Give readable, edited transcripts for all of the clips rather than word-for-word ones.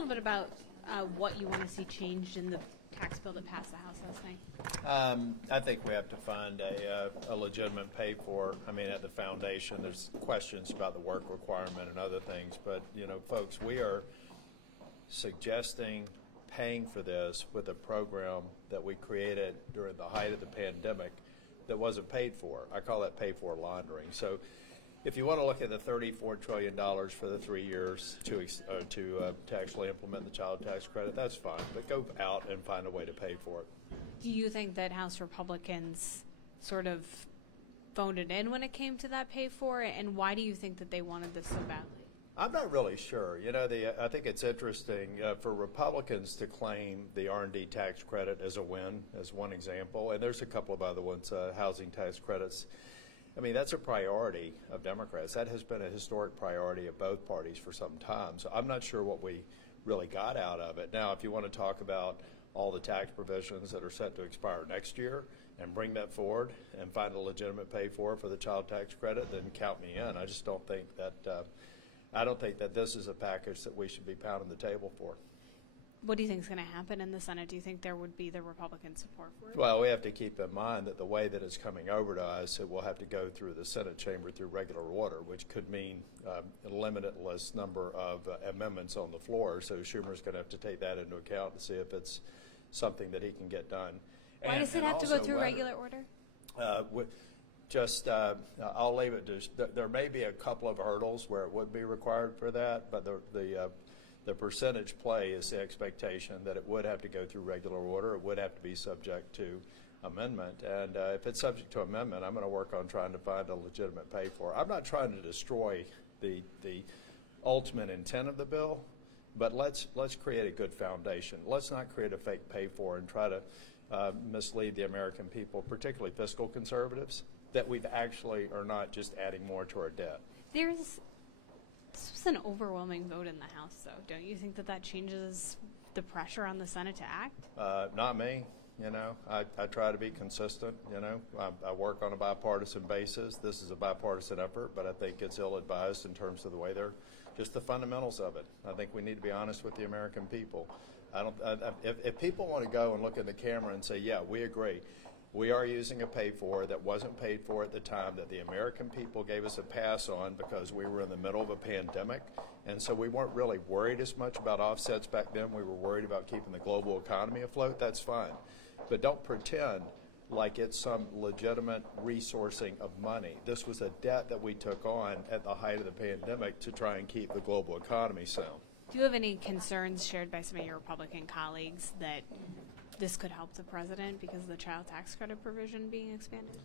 little bit about what you want to see changed in the tax bill that passed the House last night. I think we have to find a legitimate pay for. I mean, at the foundation, there's questions about the work requirement and other things. But, you know, folks, we are suggesting paying for this with a program that we created during the height of the pandemic that wasn't paid for. I call that pay for laundering. So if you want to look at the $34 trillion for the 3 years to actually implement the child tax credit, that's fine. But go out and find a way to pay for it. Do you think that House Republicans sort of phoned it in when it came to that pay for it? And why do you think that they wanted this so badly? I'm not really sure. You know, I think it's interesting for Republicans to claim the R&D tax credit as a win, as one example. And there's a couple of other ones, housing tax credits. I mean, that's a priority of Democrats. That has been a historic priority of both parties for some time. So I'm not sure what we really got out of it. Now, if you want to talk about all the tax provisions that are set to expire next year and bring that forward and find a legitimate pay for the child tax credit, then count me in. I just don't think that this is a package that we should be pounding the table for. What do you think is going to happen in the Senate? Do you think there would be the Republican support for it? Well, we have to keep in mind that the way that it's coming over to us, it will have to go through the Senate chamber through regular order, which could mean a limitless number of amendments on the floor. So Schumer's going to have to take that into account to see if it's something that he can get done. Why does it have to go through regular order? I'll leave it to, there may be a couple of hurdles where it would be required for that, but the percentage play is the expectation that it would have to go through regular order. It would have to be subject to amendment. And if it's subject to amendment, I'm going to work on trying to find a legitimate pay for. I'm not trying to destroy the ultimate intent of the bill, but let's create a good foundation. Let's not create a fake pay for and try to mislead the American people, particularly fiscal conservatives, that we've actually are not just adding more to our debt. This was an overwhelming vote in the House, though. Don't you think that changes the pressure on the Senate to act? Not me. You know, I try to be consistent. You know, I work on a bipartisan basis. This is a bipartisan effort, but I think it's ill-advised in terms of the way they're just the fundamentals of it. I think we need to be honest with the American people. If people want to go and look at the camera and say, yeah, we agree, we are using a pay-for that wasn't paid for at the time, that the American people gave us a pass on because we were in the middle of a pandemic, and so we weren't really worried as much about offsets back then. We were worried about keeping the global economy afloat. That's fine. But don't pretend like it's some legitimate resourcing of money. This was a debt that we took on at the height of the pandemic to try and keep the global economy sound. Do you have any concerns shared by some of your Republican colleagues that this could help the president because of the child tax credit provision being expanded?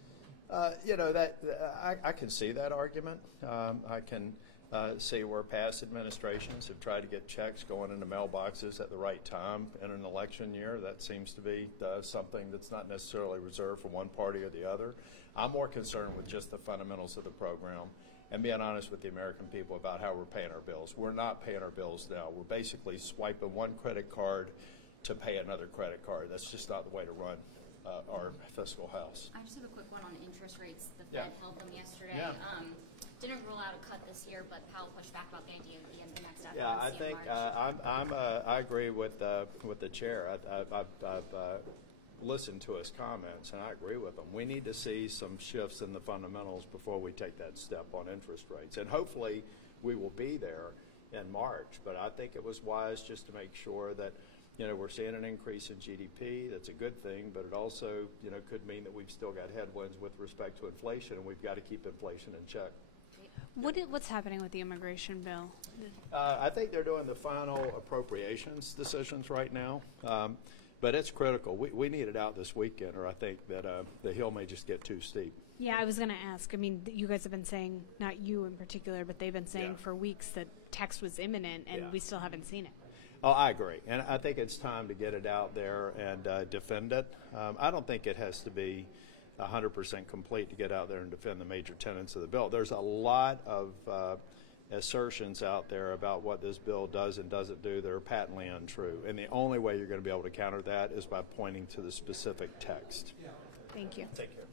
You know, I can see that argument. I can see where past administrations have tried to get checks going into mailboxes at the right time in an election year. That seems to be something that's not necessarily reserved for one party or the other. I'm more concerned with just the fundamentals of the program and being honest with the American people about how we're paying our bills. We're not paying our bills now. We're basically swiping one credit card to pay another credit card. That's just not the way to run our fiscal house. I just have a quick one on interest rates. The Fed held them yesterday. Yeah. Didn't rule out a cut this year, but Powell pushed back about the idea of the next FOMC Yeah, I think I agree with the chair. I've listened to his comments, and I agree with them. We need to see some shifts in the fundamentals before we take that step on interest rates, and hopefully we will be there in March. But I think it was wise just to make sure that, you know, we're seeing an increase in GDP. That's a good thing, but it also, you know, could mean that we've still got headwinds with respect to inflation, and we've got to keep inflation in check. What's happening with the immigration bill? I think they're doing the final appropriations decisions right now, but it's critical. We need it out this weekend, or I think that the hill may just get too steep. Yeah, I was going to ask. I mean, you guys have been saying, not you in particular, but they've been saying for weeks that text was imminent, and we still haven't seen it. Oh, I agree. And I think it's time to get it out there and defend it. I don't think it has to be 100% complete to get out there and defend the major tenets of the bill. There's a lot of assertions out there about what this bill does and doesn't do that are patently untrue. And the only way you're going to be able to counter that is by pointing to the specific text. Thank you. Take care.